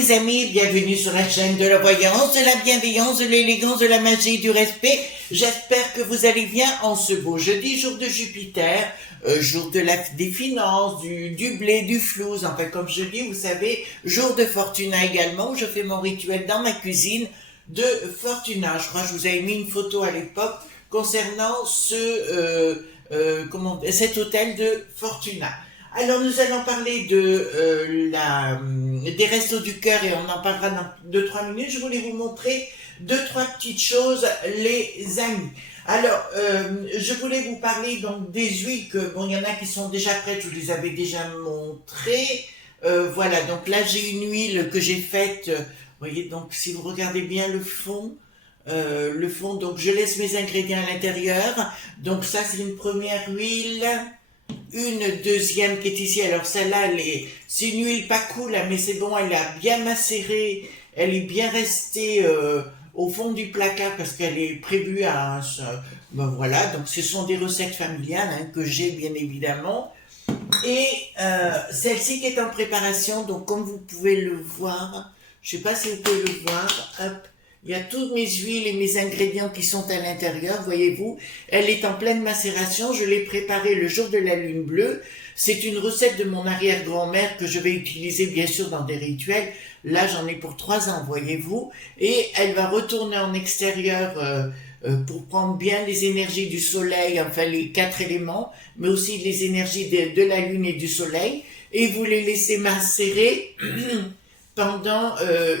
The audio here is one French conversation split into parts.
les amis, bienvenue sur la chaîne de la voyance, de la bienveillance, de l'élégance, de la magie, du respect. J'espère que vous allez bien en ce beau jeudi, jour de Jupiter, jour des finances, du blé, du flouze, enfin comme je dis, vous savez, jour de Fortuna également, où je fais mon rituel dans ma cuisine de Fortuna. Je crois que je vous avais mis une photo à l'époque concernant cet hôtel de Fortuna. Alors nous allons parler des restos du cœur et on en parlera dans 2-3 minutes. Je voulais vous montrer 2-3 petites choses, les amis. Alors, je voulais vous parler donc des huiles que, bon, il y en a qui sont déjà prêtes, je vous les avais déjà montrées. Voilà, donc là j'ai une huile que j'ai faite, vous voyez, donc si vous regardez bien le fond, donc je laisse mes ingrédients à l'intérieur. Donc ça c'est une première huile. Une deuxième qui est ici, alors celle-là, c'est une huile pas cool, hein, mais c'est bon, elle a bien macéré, elle est bien restée au fond du placard parce qu'elle est prévue ben voilà, donc ce sont des recettes familiales hein, que j'ai bien évidemment. Et celle-ci qui est en préparation, donc comme vous pouvez le voir, je sais pas si vous pouvez le voir, hop. Il y a toutes mes huiles et mes ingrédients qui sont à l'intérieur, voyez-vous. Elle est en pleine macération, je l'ai préparée le jour de la lune bleue. C'est une recette de mon arrière-grand-mère que je vais utiliser bien sûr dans des rituels. Là, j'en ai pour 3 ans, voyez-vous. Et elle va retourner en extérieur pour prendre bien les énergies du soleil, enfin les 4 éléments, mais aussi les énergies de la lune et du soleil. Et vous les laissez macérer pendant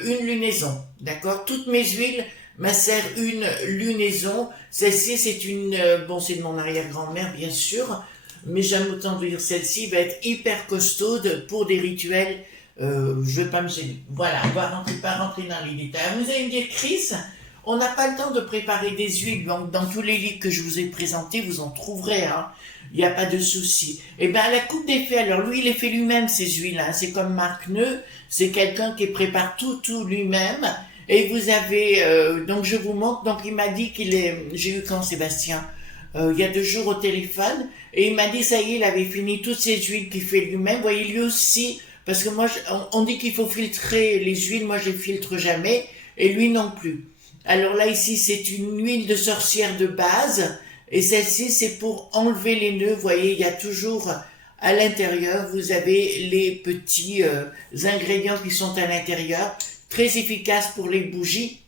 une lunaison, d'accord? Toutes mes huiles macèrent une lunaison. Celle-ci, c'est c'est de mon arrière-grand-mère, bien sûr, mais j'aime autant dire celle-ci va être hyper costaude pour des rituels. Je vais pas me gêner. Voilà, on va pas rentrer dans les détails. Vous allez me dire, Chris, on n'a pas le temps de préparer des huiles, donc dans tous les livres que je vous ai présentés, vous en trouverez, hein. Il n'y a pas de souci. Et bien, à la coupe des fées, alors lui, il les fait lui-même, ces huiles, hein. C'est comme Marc Neu, c'est quelqu'un qui prépare tout lui-même. Et vous avez, donc je vous montre, donc il m'a dit j'ai eu quand Sébastien il y a 2 jours au téléphone, et il m'a dit, ça y est, il avait fini toutes ces huiles qu'il fait lui-même. Vous voyez, lui aussi, parce que moi, on dit qu'il faut filtrer les huiles, moi je ne filtre jamais, et lui non plus. Alors là, ici, c'est une huile de sorcière de base, et celle-ci, c'est pour enlever les nœuds. Vous voyez, il y a toujours à l'intérieur, vous avez les petits ingrédients qui sont à l'intérieur, très efficace pour les bougies.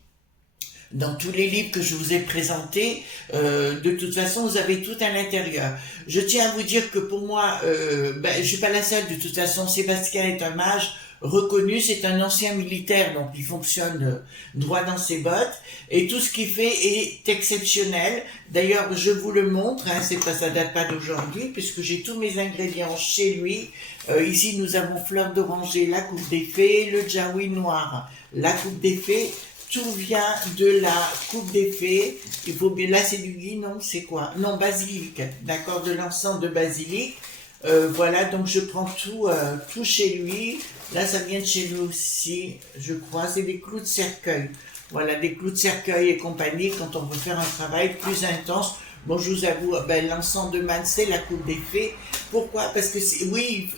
Dans tous les livres que je vous ai présentés, de toute façon, vous avez tout à l'intérieur. Je tiens à vous dire que pour moi, je suis pas la seule. De toute façon, Sébastien est un mage reconnu, c'est un ancien militaire, donc il fonctionne droit dans ses bottes, et tout ce qu'il fait est exceptionnel. D'ailleurs, je vous le montre, hein, ça date pas d'aujourd'hui, puisque j'ai tous mes ingrédients chez lui. Ici, nous avons fleur d'oranger, la coupe des fées, le jaoui noir, la coupe des fées. Tout vient de la coupe des fées. Il faut bien, là c'est du gui, non, c'est quoi? Non, basilic, d'accord, de l'encens de basilic. Voilà, donc je prends tout chez lui. Là, ça vient de chez lui aussi, je crois. C'est des clous de cercueil. Voilà, des clous de cercueil et compagnie quand on veut faire un travail plus intense. Bon, je vous avoue, l'encens de manne, c'est la coupe des fées. Pourquoi? Parce que oui,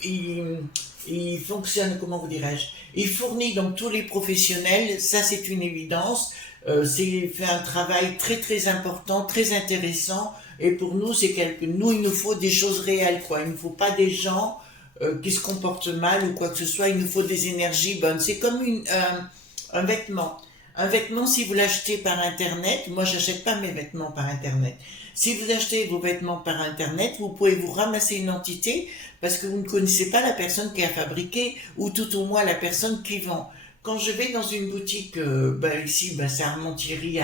il fonctionne, comment vous dirais-je? Il fournit donc tous les professionnels, ça c'est une évidence. Il fait un travail très très important, très intéressant. Et pour nous, il nous faut des choses réelles, quoi. Il ne faut pas des gens qui se comportent mal ou quoi que ce soit. Il nous faut des énergies bonnes. C'est comme un vêtement. Un vêtement, si vous l'achetez par Internet, moi j'achète pas mes vêtements par Internet. Si vous achetez vos vêtements par Internet, vous pouvez vous ramasser une entité parce que vous ne connaissez pas la personne qui a fabriqué ou tout au moins la personne qui vend. Quand je vais dans une boutique, ici, c'est Armand Thierry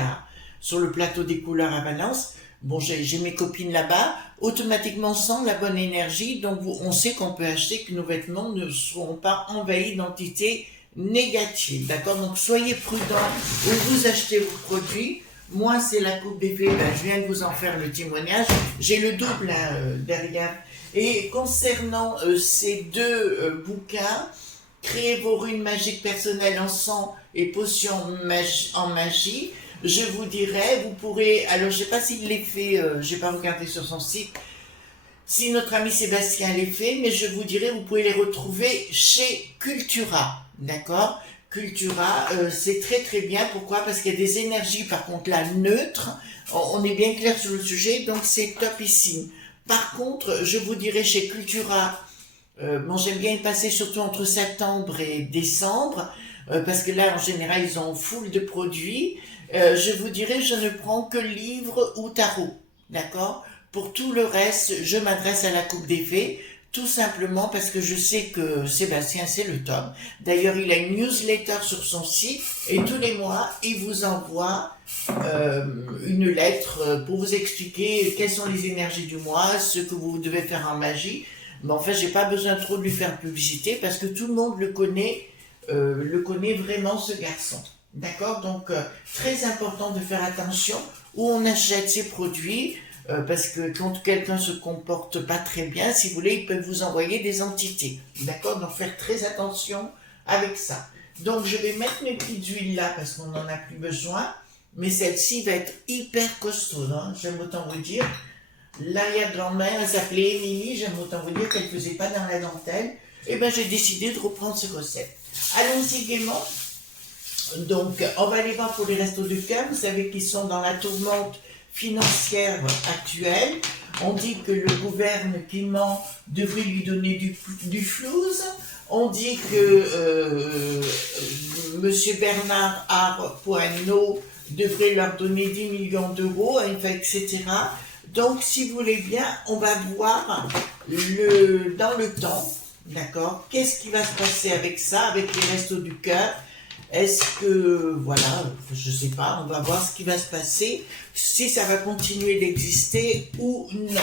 sur le plateau des couleurs à Valence. Bon, j'ai mes copines là-bas, automatiquement sans la bonne énergie, donc on sait qu'on peut acheter que nos vêtements ne seront pas envahis d'entités négatives, d'accord? Donc soyez prudents où vous achetez vos produits. Moi, c'est la coupe des fées, je viens de vous en faire le témoignage. J'ai le double derrière. Et concernant ces 2 bouquins, Créez vos runes magiques personnelles en sang et potions en magie, je vous dirais, vous pourrez, alors je sais pas s'il les fait, j'ai pas regardé sur son site, si notre ami Sébastien les fait, mais je vous dirais, vous pouvez les retrouver chez Cultura, d'accord? Cultura, c'est très très bien. Pourquoi? Parce qu'il y a des énergies, par contre, là, neutres. On est bien clair sur le sujet, donc c'est topissime. Par contre, je vous dirais chez Cultura, bon, j'aime bien y passer surtout entre septembre et décembre, parce que là, en général, ils ont full de produits. Je vous dirais, je ne prends que livres ou tarot, d'accord? Pour tout le reste, je m'adresse à la Coupe des Fées, tout simplement parce que je sais que Sébastien, c'est le top. D'ailleurs, il a une newsletter sur son site, et tous les mois, il vous envoie une lettre pour vous expliquer quelles sont les énergies du mois, ce que vous devez faire en magie. Mais en fait, j'ai pas besoin trop de lui faire publicité parce que tout le monde le connaît vraiment, ce garçon. D'accord? Donc, très important de faire attention où on achète ces produits, parce que quand quelqu'un se comporte pas très bien, si vous voulez, il peut vous envoyer des entités. D'accord? Donc, faire très attention avec ça. Donc, je vais mettre mes petites huiles là parce qu'on n'en a plus besoin. Mais celle-ci va être hyper costaud, hein, j'aime autant vous dire. L'arrière-grand-mère, elle s'appelait Émilie, j'aime autant vous dire qu'elle ne faisait pas dans la dentelle. Et bien, j'ai décidé de reprendre ces recettes. Allons-y gaiement. Donc, on va aller voir pour les restos du cœur. Vous savez qu'ils sont dans la tourmente financière actuelle. On dit que le gouvernement devrait lui donner du flouze. On dit que Monsieur Bernard Arpoineau devrait leur donner 10 millions d'euros, etc. Donc, si vous voulez bien, on va voir dans le temps, d'accord, qu'est-ce qui va se passer avec ça, avec les restos du cœur. Est-ce que, voilà, je sais pas, on va voir ce qui va se passer, si ça va continuer d'exister ou non,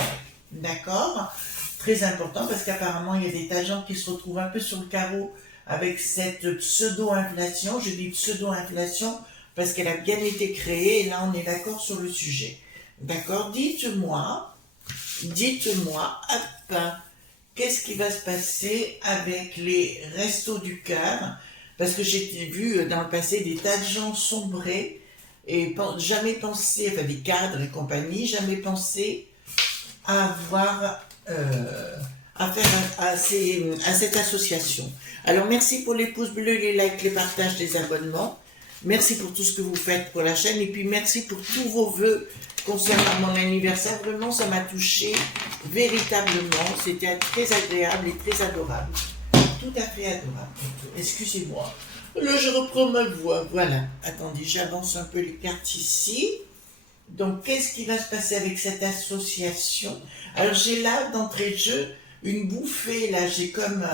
d'accord? Très important, parce qu'apparemment, il y a des tas de gens qui se retrouvent un peu sur le carreau avec cette pseudo-inflation. Je dis pseudo-inflation parce qu'elle a bien été créée, et là, on est d'accord sur le sujet. D'accord? Dites-moi, hop, qu'est-ce qui va se passer avec les restos du cœur? Parce que j'ai vu dans le passé des tas de gens sombrer et jamais pensé, enfin des cadres et compagnie, jamais pensé à avoir affaire à cette association. Alors merci pour les pouces bleus, les likes, les partages, les abonnements. Merci pour tout ce que vous faites pour la chaîne et puis merci pour tous vos vœux concernant mon anniversaire. Vraiment, ça m'a touché véritablement. C'était très agréable et très adorable. Tout à fait adorable. Excusez-moi. Là, je reprends ma voix. Voilà. Attendez, j'avance un peu les cartes ici. Donc, qu'est-ce qui va se passer avec cette association? Alors, j'ai là, d'entrée de jeu, une bouffée. Là, j'ai comme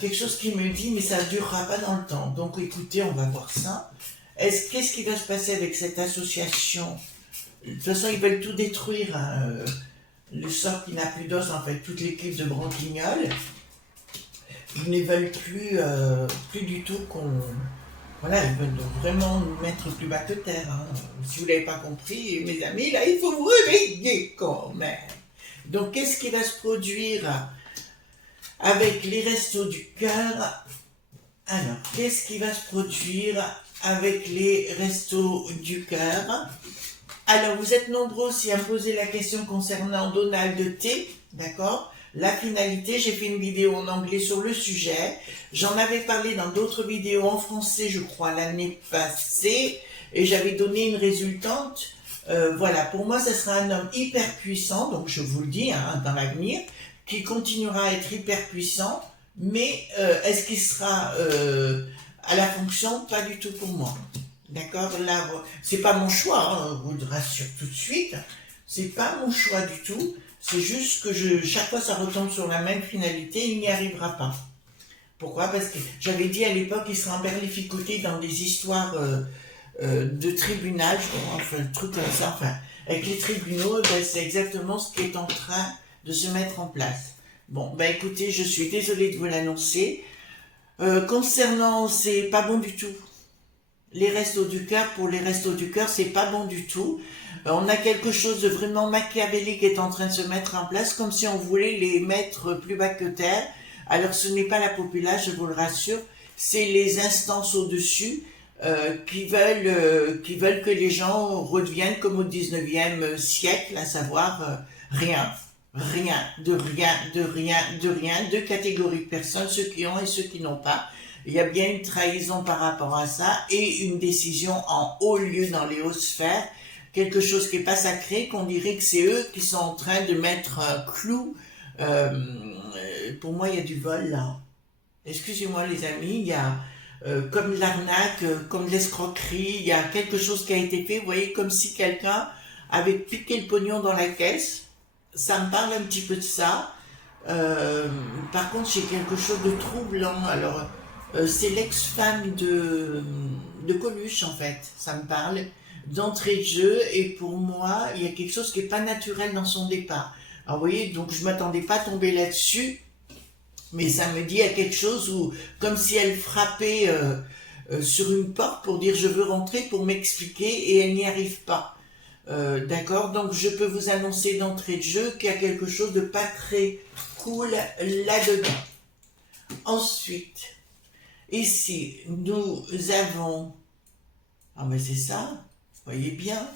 quelque chose qui me dit, mais ça ne durera pas dans le temps. Donc, écoutez, on va voir ça. Qu'est-ce qui va se passer avec cette association? De toute façon, ils veulent tout détruire. Hein. Le sort qui n'a plus d'os, en fait, toute l'équipe de Branquignol. Ils ne veulent plus du tout qu'on... Voilà, ils veulent vraiment nous mettre plus bas que terre. Hein. Si vous ne l'avez pas compris, mes amis, là, il faut vous réveiller quand même. Donc, qu'est-ce qui va se produire avec les restos du cœur? Alors, qu'est-ce qui va se produire avec les restos du cœur? Alors, vous êtes nombreux aussi à me poser la question concernant Donald T, d'accord? La finalité, j'ai fait une vidéo en anglais sur le sujet. J'en avais parlé dans d'autres vidéos en français, je crois, l'année passée. Et j'avais donné une résultante. Voilà, pour moi, ce sera un homme hyper puissant, donc je vous le dis, hein, dans l'avenir, qui continuera à être hyper puissant. Mais est-ce qu'il sera à la fonction? Pas du tout pour moi. D'accord? Là, c'est pas mon choix, hein, je vous le rassure tout de suite. C'est pas mon choix du tout. C'est juste que chaque fois ça retombe sur la même finalité, il n'y arrivera pas. Pourquoi? Parce que j'avais dit à l'époque, il sera emberlificoté dans des histoires de tribunal, enfin, un truc comme ça, enfin, avec les tribunaux, ben, c'est exactement ce qui est en train de se mettre en place. Bon, ben écoutez, je suis désolée de vous l'annoncer. Concernant, c'est pas bon du tout. Les restos du cœur, pour les restos du cœur, c'est pas bon du tout. On a quelque chose de vraiment machiavélique qui est en train de se mettre en place, comme si on voulait les mettre plus bas que terre. Alors ce n'est pas la populace, je vous le rassure, c'est les instances au-dessus qui veulent que les gens reviennent comme au 19e siècle, à savoir rien, de catégories de personnes, ceux qui ont et ceux qui n'ont pas. Il y a bien une trahison par rapport à ça et une décision en haut lieu dans les hautes sphères, quelque chose qui n'est pas sacré, qu'on dirait que c'est eux qui sont en train de mettre un clou. Pour moi, il y a du vol là. Excusez-moi les amis, il y a comme l'arnaque, comme l'escroquerie, il y a quelque chose qui a été fait, vous voyez, comme si quelqu'un avait piqué le pognon dans la caisse. Ça me parle un petit peu de ça. Par contre, j'ai quelque chose de troublant. Alors, c'est l'ex-femme de Coluche, en fait. Ça me parle d'entrée de jeu. Et pour moi, il y a quelque chose qui n'est pas naturel dans son départ. Alors, vous voyez, donc je ne m'attendais pas à tomber là-dessus. Mais ça me dit à quelque chose où, comme si elle frappait sur une porte pour dire je veux rentrer, pour m'expliquer, et elle n'y arrive pas. D'accord, donc je peux vous annoncer d'entrée de jeu qu'il y a quelque chose de pas très cool là-dedans. Ensuite, ici, nous avons, ah ben c'est ça, vous voyez bien,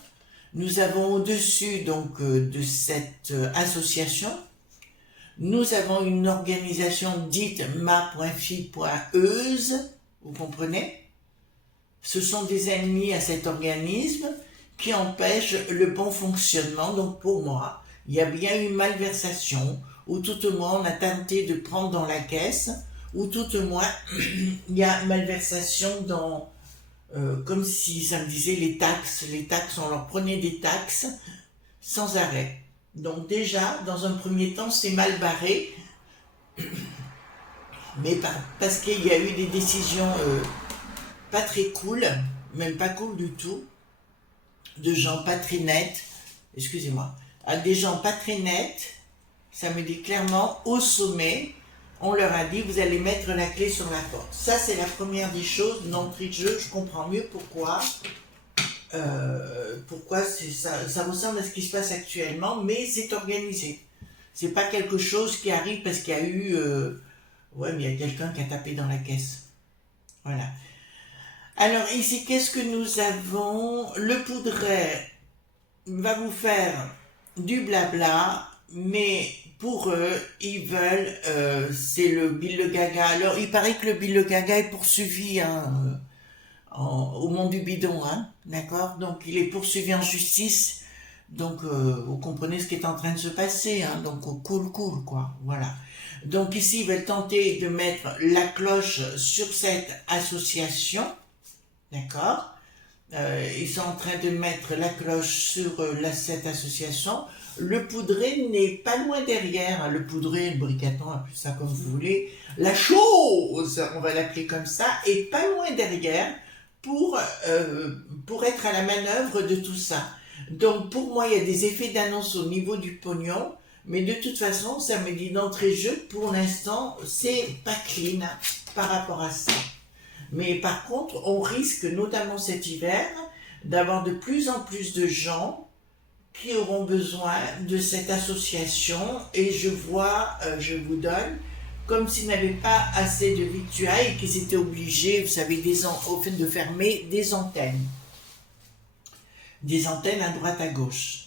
nous avons au-dessus donc de cette association, nous avons une organisation dite ma.fi.euse, vous comprenez? Ce sont des ennemis à cet organisme qui empêchent le bon fonctionnement. Donc pour moi, il y a bien eu malversation, ou tout au moins on a tenté de prendre dans la caisse, ou tout au moins il y a malversation dans, comme si ça me disait les taxes, on leur prenait des taxes sans arrêt. Donc déjà, dans un premier temps, c'est mal barré, mais parce qu'il y a eu des décisions pas très cool, même pas cool du tout, de gens pas très nets, excusez-moi, à des gens pas très nets, ça me dit clairement, au sommet, on leur a dit, vous allez mettre la clé sur la porte. Ça, c'est la première des choses, d'entrée de jeu, je comprends mieux pourquoi ça ressemble à ce qui se passe actuellement, mais c'est organisé. C'est pas quelque chose qui arrive parce qu'il y a eu, ouais, mais il y a quelqu'un qui a tapé dans la caisse. Voilà. Alors ici, qu'est-ce que nous avons? Le poudret va vous faire du blabla, mais pour eux, ils veulent, c'est le Bill le Gaga. Alors il paraît que le Bill le Gaga est poursuivi au monde du bidon, hein, d'accord? Donc il est poursuivi en justice, donc vous comprenez ce qui est en train de se passer, hein, donc cool, quoi, voilà. Donc ici, ils veulent tenter de mettre la cloche sur cette association. D'accord, ils sont en train de mettre la cloche sur cette association. Le poudré n'est pas loin derrière. Le poudré, le bricaton, appelez ça comme vous voulez. La chose, on va l'appeler comme ça, est pas loin derrière pour être à la manœuvre de tout ça. Donc pour moi, il y a des effets d'annonce au niveau du pognon. Mais de toute façon, ça me dit d'entrée de jeu, pour l'instant, c'est pas clean par rapport à ça. Mais par contre, on risque, notamment cet hiver, d'avoir de plus en plus de gens qui auront besoin de cette association. Et je vois, je vous donne, comme s'ils n'avaient pas assez de victuailles et qu'ils étaient obligés, vous savez, au fait de fermer des antennes. Des antennes à droite à gauche.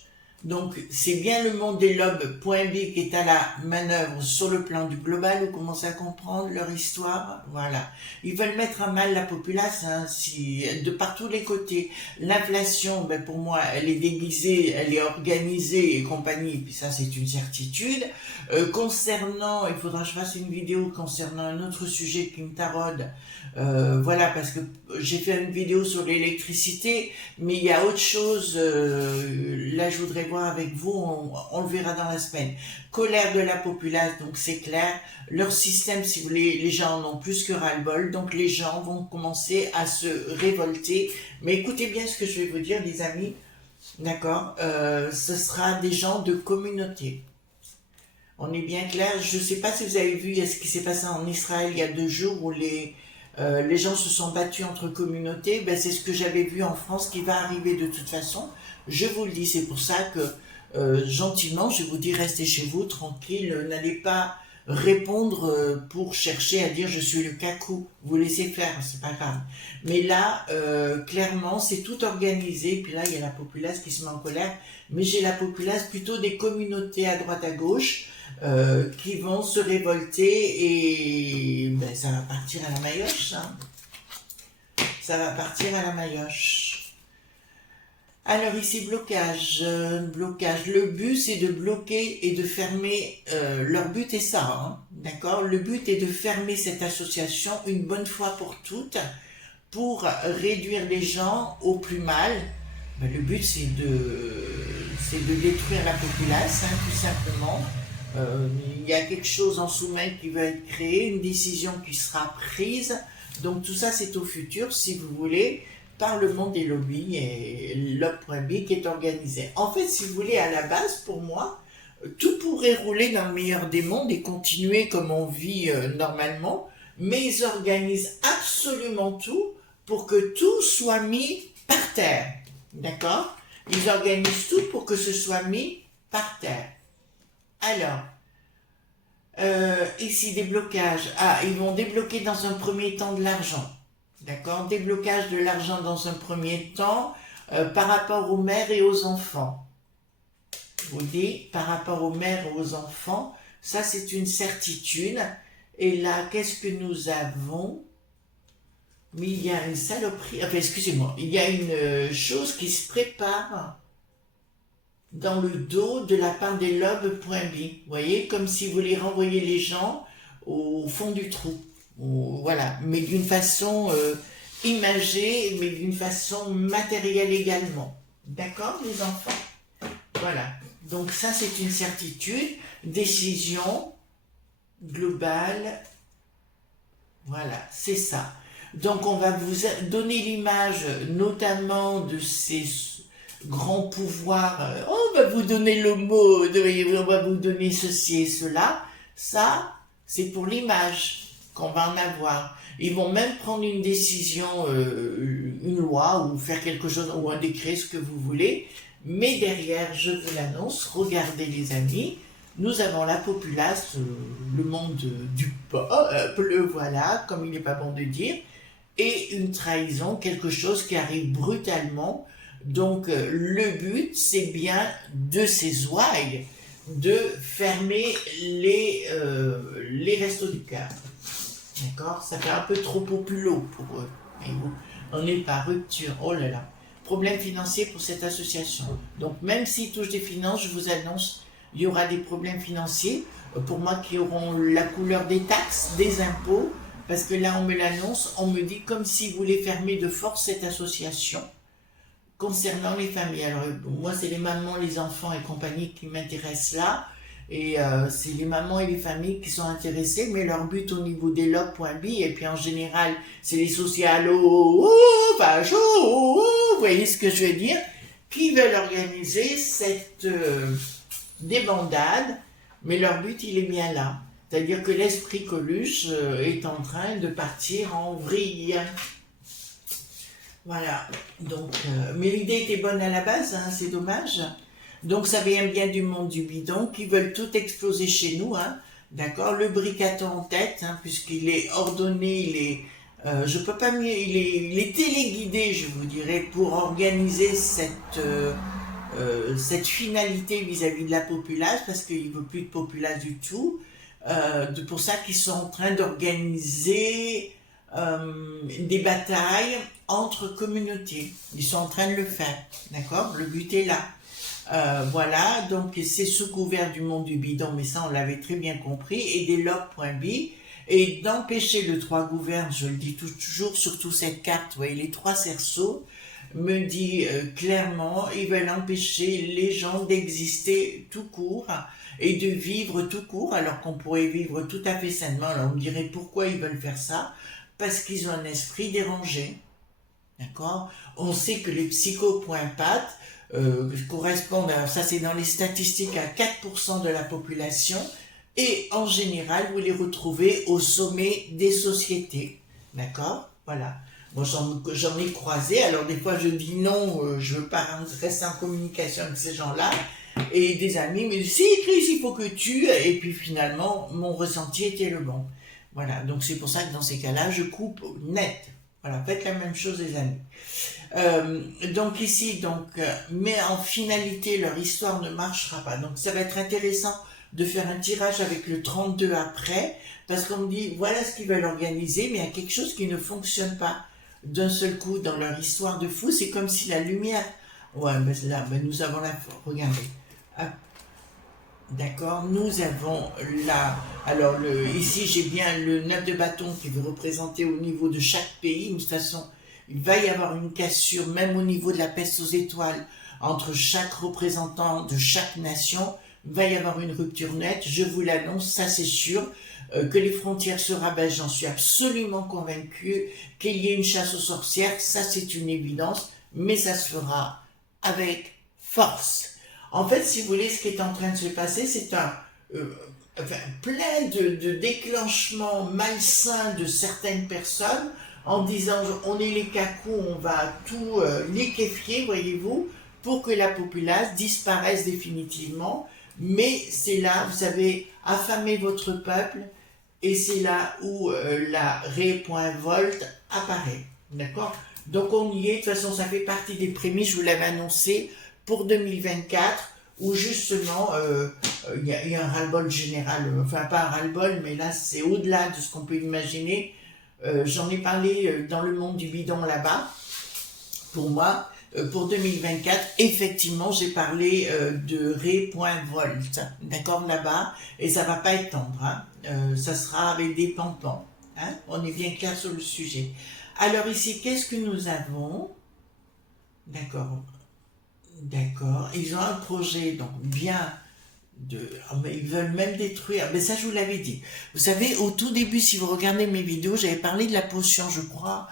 Donc, c'est bien le monde des lobes.b qui est à la manœuvre sur le plan du global. Vous commencez à comprendre leur histoire. Voilà. Ils veulent mettre à mal la population, hein, de par tous les côtés. L'inflation, ben pour moi, elle est déguisée, elle est organisée et compagnie. Et puis ça, c'est une certitude. Concernant, il faudra que je fasse une vidéo concernant un autre sujet qui me taraude. Voilà, parce que j'ai fait une vidéo sur l'électricité, mais il y a autre chose. Là, je voudrais voir avec vous, on le verra dans la semaine. Colère de la populace, donc c'est clair. Leur système, si vous voulez, les gens en ont plus que ras-le-bol, donc les gens vont commencer à se révolter. Mais écoutez bien ce que je vais vous dire, les amis, d'accord, ce sera des gens de communauté. On est bien clair. Je ne sais pas si vous avez vu ce qui s'est passé en Israël il y a 2 jours où les gens se sont battus entre communautés. Ben, c'est ce que j'avais vu en France qui va arriver de toute façon. Je vous le dis, c'est pour ça que gentiment, je vous dis, restez chez vous, tranquille, n'allez pas répondre pour chercher à dire je suis le cacou. Vous laissez faire, c'est pas grave. Mais là, clairement, c'est tout organisé. Puis là, il y a la populace qui se met en colère. Mais j'ai la populace plutôt des communautés à droite à gauche qui vont se révolter et ben, ça va partir à la maillotche. Hein. Ça va partir à la maillotche. Alors ici, blocage, blocage. Le but, c'est de bloquer et de fermer. Leur but est ça, hein, d'accord? Le but est de fermer cette association une bonne fois pour toutes, pour réduire les gens au plus mal. Ben, le but, c'est de détruire la populace, hein, tout simplement. Il y a quelque chose en sous-main qui va être créé, une décision qui sera prise. Donc tout ça, c'est au futur, si vous voulez, par le monde des lobbies et Lob.B qui est organisé. En fait, si vous voulez, à la base, pour moi, tout pourrait rouler dans le meilleur des mondes et continuer comme on vit normalement, mais ils organisent absolument tout pour que tout soit mis par terre. D'accord? Ils organisent tout pour que ce soit mis par terre. Alors, ici, débloquage. Ah, ils vont débloquer dans un premier temps de l'argent. D'accord? Déblocage de l'argent dans un premier temps par rapport aux mères et aux enfants. Je vous dis, par rapport aux mères et aux enfants, ça c'est une certitude. Et là, qu'est-ce que nous avons? Mais il y a une saloperie, enfin excusez-moi, il y a une chose qui se prépare dans le dos de la part des Lob.B. Vous voyez, comme si vous voulez renvoyer les gens au fond du trou. Voilà, mais d'une façon imagée, mais d'une façon matérielle également. D'accord, les enfants? Voilà, donc ça c'est une certitude. Décision globale, voilà, c'est ça. Donc on va vous donner l'image notamment de ces grands pouvoirs. On va vous donner le mot, on va vous donner ceci et cela. Ça, c'est pour l'image qu'on va en avoir. Ils vont même prendre une décision, une loi, ou faire quelque chose, ou un décret, ce que vous voulez. Mais derrière, je vous l'annonce, regardez les amis, nous avons la populace, le monde du peuple, voilà, comme il n'est pas bon de dire, et une trahison, quelque chose qui arrive brutalement. Donc le but, c'est bien de ces ouailles, de fermer les restos du cœur. D'accord? Ça fait un peu trop populo pour eux. On n'est pas rupture. Oh là là. Problème financier pour cette association. Donc même s'ils touchent des finances, je vous annonce, il y aura des problèmes financiers. Pour moi qui auront la couleur des taxes, des impôts. Parce que là, on me l'annonce, on me dit comme s'ils voulaient fermer de force cette association concernant les familles. Alors moi, c'est les mamans, les enfants et compagnie qui m'intéressent là. Et c'est les mamans et les familles qui sont intéressées, mais leur but au niveau des Lob.B, et puis en général, c'est les socialos, fachos, vous voyez ce que je veux dire, qui veulent organiser cette débandade, mais leur but, il est bien là. C'est-à-dire que l'esprit Coluche est en train de partir en vrille. Voilà. Donc, mais l'idée était bonne à la base, hein, c'est dommage. Donc ça vient bien du monde du bidon, qui veulent tout exploser chez nous, hein, d'accord. Le bricaton en tête, hein, puisqu'il est ordonné, il est, je peux pas mieux, il est téléguidé, je vous dirais, pour organiser cette finalité vis-à-vis de la populace, parce qu'il veut plus de populace du tout. Pour ça qu'ils sont en train d'organiser des batailles entre communautés. Ils sont en train de le faire, d'accord. Le but est là. Voilà, donc c'est sous couvert du monde du bidon, mais ça on l'avait très bien compris, et des Lob.B, et d'empêcher le 3 gouverne, je le dis toujours, surtout cette carte, vous voyez, les 3 cerceaux, me dit clairement, ils veulent empêcher les gens d'exister tout court, et de vivre tout court, alors qu'on pourrait vivre tout à fait sainement. Alors on me dirait pourquoi ils veulent faire ça, parce qu'ils ont un esprit dérangé, d'accord. On sait que les psycho.pat correspondent, alors ça c'est dans les statistiques, à 4% de la population, et en général vous les retrouvez au sommet des sociétés, d'accord, voilà. Moi j'en ai croisé, alors des fois je dis non, je veux pas rester en communication avec ces gens-là, et des amis, mais si Chris, il faut que tu, et puis finalement, mon ressenti était le bon. Voilà, donc c'est pour ça que dans ces cas-là, je coupe net. Voilà, faites la même chose les amis. Donc ici, mais en finalité, leur histoire ne marchera pas. Donc ça va être intéressant de faire un tirage avec le 32 après, parce qu'on me dit, voilà ce qu'ils veulent organiser, mais il y a quelque chose qui ne fonctionne pas d'un seul coup dans leur histoire de fou. C'est comme si la lumière... Ouais, mais là, nous avons la... Regardez. Hop. D'accord, nous avons là, alors ici j'ai bien le 9 de bâton qui veut représenter au niveau de chaque pays. De toute façon, il va y avoir une cassure, même au niveau de la peste aux étoiles, entre chaque représentant de chaque nation. Il va y avoir une rupture nette, je vous l'annonce, ça c'est sûr. Que les frontières se rabaissent, j'en suis absolument convaincu. Qu'il y ait une chasse aux sorcières, ça c'est une évidence, mais ça se fera avec force. En fait, si vous voulez, ce qui est en train de se passer, c'est plein de déclenchements malsains de certaines personnes en disant on est les cacous, on va tout liquéfier, voyez-vous, pour que la populace disparaisse définitivement. Mais c'est là, vous savez, affamer votre peuple, et c'est là où la Ré.Volt apparaît. D'accord? Donc on y est, de toute façon ça fait partie des prémices, je vous l'avais annoncé, pour 2024, où justement il y a un ras-le-bol général, enfin pas un ras-le-bol, mais là c'est au-delà de ce qu'on peut imaginer. J'en ai parlé dans le monde du bidon là-bas, pour moi, pour 2024, effectivement j'ai parlé de Ré.Volt, d'accord, là-bas, et ça va pas être tendre, hein. Ça sera avec des pampans, hein. On est bien clair sur le sujet. Alors ici, qu'est-ce que nous avons? D'accord. D'accord. Ils ont un projet, donc bien ils veulent même détruire. Mais ça, je vous l'avais dit. Vous savez, au tout début, si vous regardez mes vidéos, j'avais parlé de la potion, je crois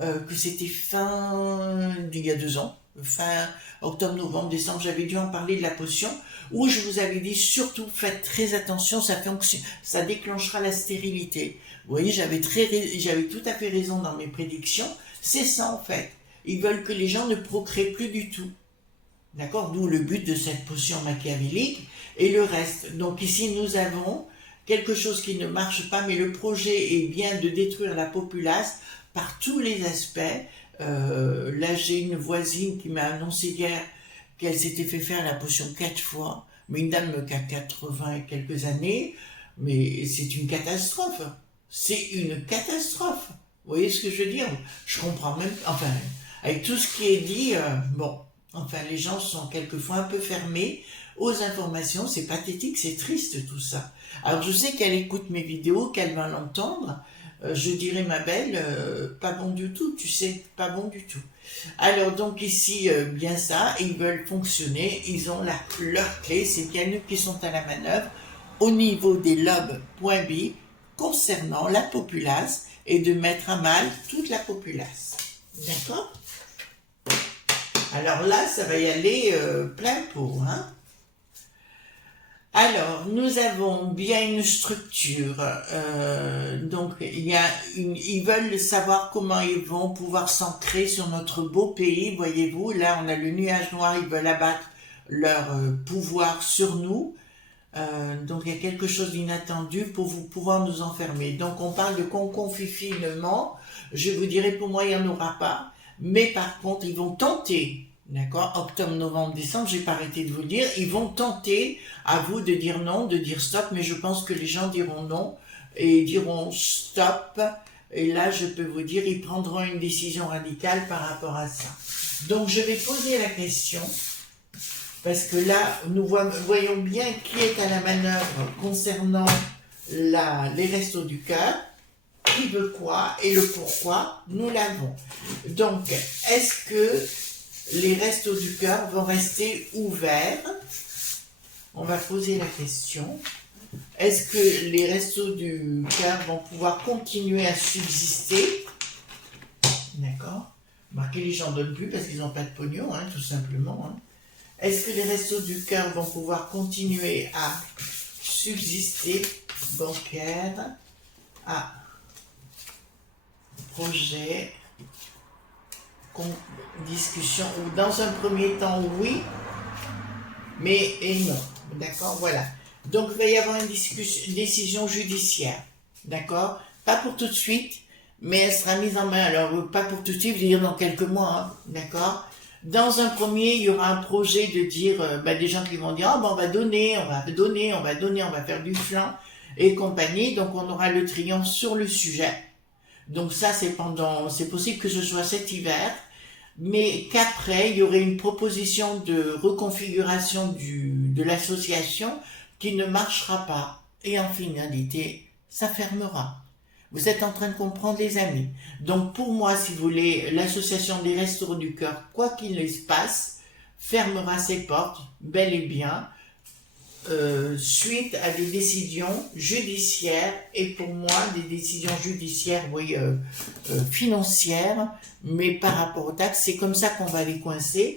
que c'était il y a 2 ans, fin octobre, novembre, décembre, j'avais dû en parler de la potion, où je vous avais dit, surtout, faites très attention, ça déclenchera la stérilité. Vous voyez, j'avais tout à fait raison dans mes prédictions. C'est ça, en fait. Ils veulent que les gens ne procréent plus du tout. D'accord? D'où le but de cette potion machiavélique et le reste. Donc ici, nous avons quelque chose qui ne marche pas, mais le projet est bien de détruire la populace par tous les aspects. Là, j'ai une voisine qui m'a annoncé hier qu'elle s'était fait faire la potion 4 fois, mais une dame qui a 80 et quelques années, mais c'est une catastrophe. C'est une catastrophe. Vous voyez ce que je veux dire? Je comprends même, enfin, avec tout ce qui est dit, bon, enfin, les gens sont quelquefois un peu fermés aux informations, c'est pathétique, c'est triste tout ça. Alors je sais qu'elle écoute mes vidéos, qu'elle va l'entendre, je dirais ma belle, pas bon du tout, tu sais, pas bon du tout. Alors donc ici, bien ça, ils veulent fonctionner, ils ont leur clé, c'est bien eux qui sont à la manœuvre, au niveau des lobes.b, concernant la populace, et de mettre à mal toute la populace. D'accord? Alors là, ça va y aller plein pot, hein? Alors, nous avons bien une structure, donc ils veulent savoir comment ils vont pouvoir s'ancrer sur notre beau pays, voyez-vous, là on a le nuage noir, ils veulent abattre leur pouvoir sur nous, donc il y a quelque chose d'inattendu pour pouvoir nous enfermer. Donc on parle de confinement, je vous dirais pour moi il n'y en aura pas, mais par contre ils vont tenter. D'accord, octobre, novembre, décembre, j'ai pas arrêté de vous le dire, ils vont tenter à vous de dire non, de dire stop, mais je pense que les gens diront non et diront stop, et là je peux vous dire, ils prendront une décision radicale par rapport à ça. Donc je vais poser la question, parce que là, nous voyons bien qui est à la manœuvre concernant les restos du cœur, qui veut quoi et le pourquoi, nous l'avons. Donc, est-ce que les restos du cœur vont rester ouverts? On va poser la question. Est-ce que les restos du cœur vont pouvoir continuer à subsister? D'accord. Marquez, les gens ne donnent plus parce qu'ils n'ont pas de pognon, hein, tout simplement. Hein. Est-ce que les restos du cœur vont pouvoir continuer à subsister? Bancaire, à projet, discussion, ou dans un premier temps, oui. mais et non. D'accord, voilà. Donc, il va y avoir une décision judiciaire. D'accord? Pas pour tout de suite, mais elle sera mise en main. Alors, pas pour tout de suite, je veux dire dans quelques mois. Hein, d'accord? Dans un premier, il y aura un projet de dire, des gens qui vont dire, oh, ben, on va donner, on va donner, on va donner, on va faire du flanc et compagnie. Donc, on aura le triomphe sur le sujet. Donc ça, c'est possible que ce soit cet hiver, mais qu'après, il y aurait une proposition de reconfiguration de l'association qui ne marchera pas. Et en finalité, ça fermera. Vous êtes en train de comprendre, les amis. Donc pour moi, si vous voulez, l'association des Restos du Cœur, quoi qu'il se passe, fermera ses portes, bel et bien, suite à des décisions judiciaires, et pour moi des décisions judiciaires, oui, financières, mais par rapport aux taxes, c'est comme ça qu'on va les coincer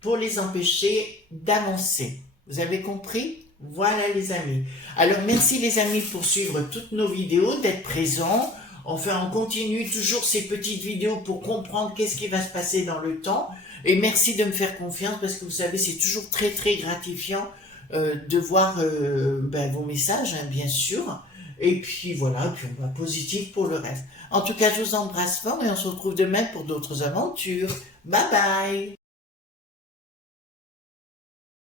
pour les empêcher d'avancer. Vous avez compris? Voilà les amis. Alors merci les amis pour suivre toutes nos vidéos, d'être présents. Enfin, on continue toujours ces petites vidéos pour comprendre qu'est-ce qui va se passer dans le temps. Et merci de me faire confiance parce que vous savez, c'est toujours très très gratifiant de voir vos messages, hein, bien sûr. Et puis voilà, puis on va positif pour le reste. En tout cas, je vous embrasse fort et on se retrouve demain pour d'autres aventures. Bye bye!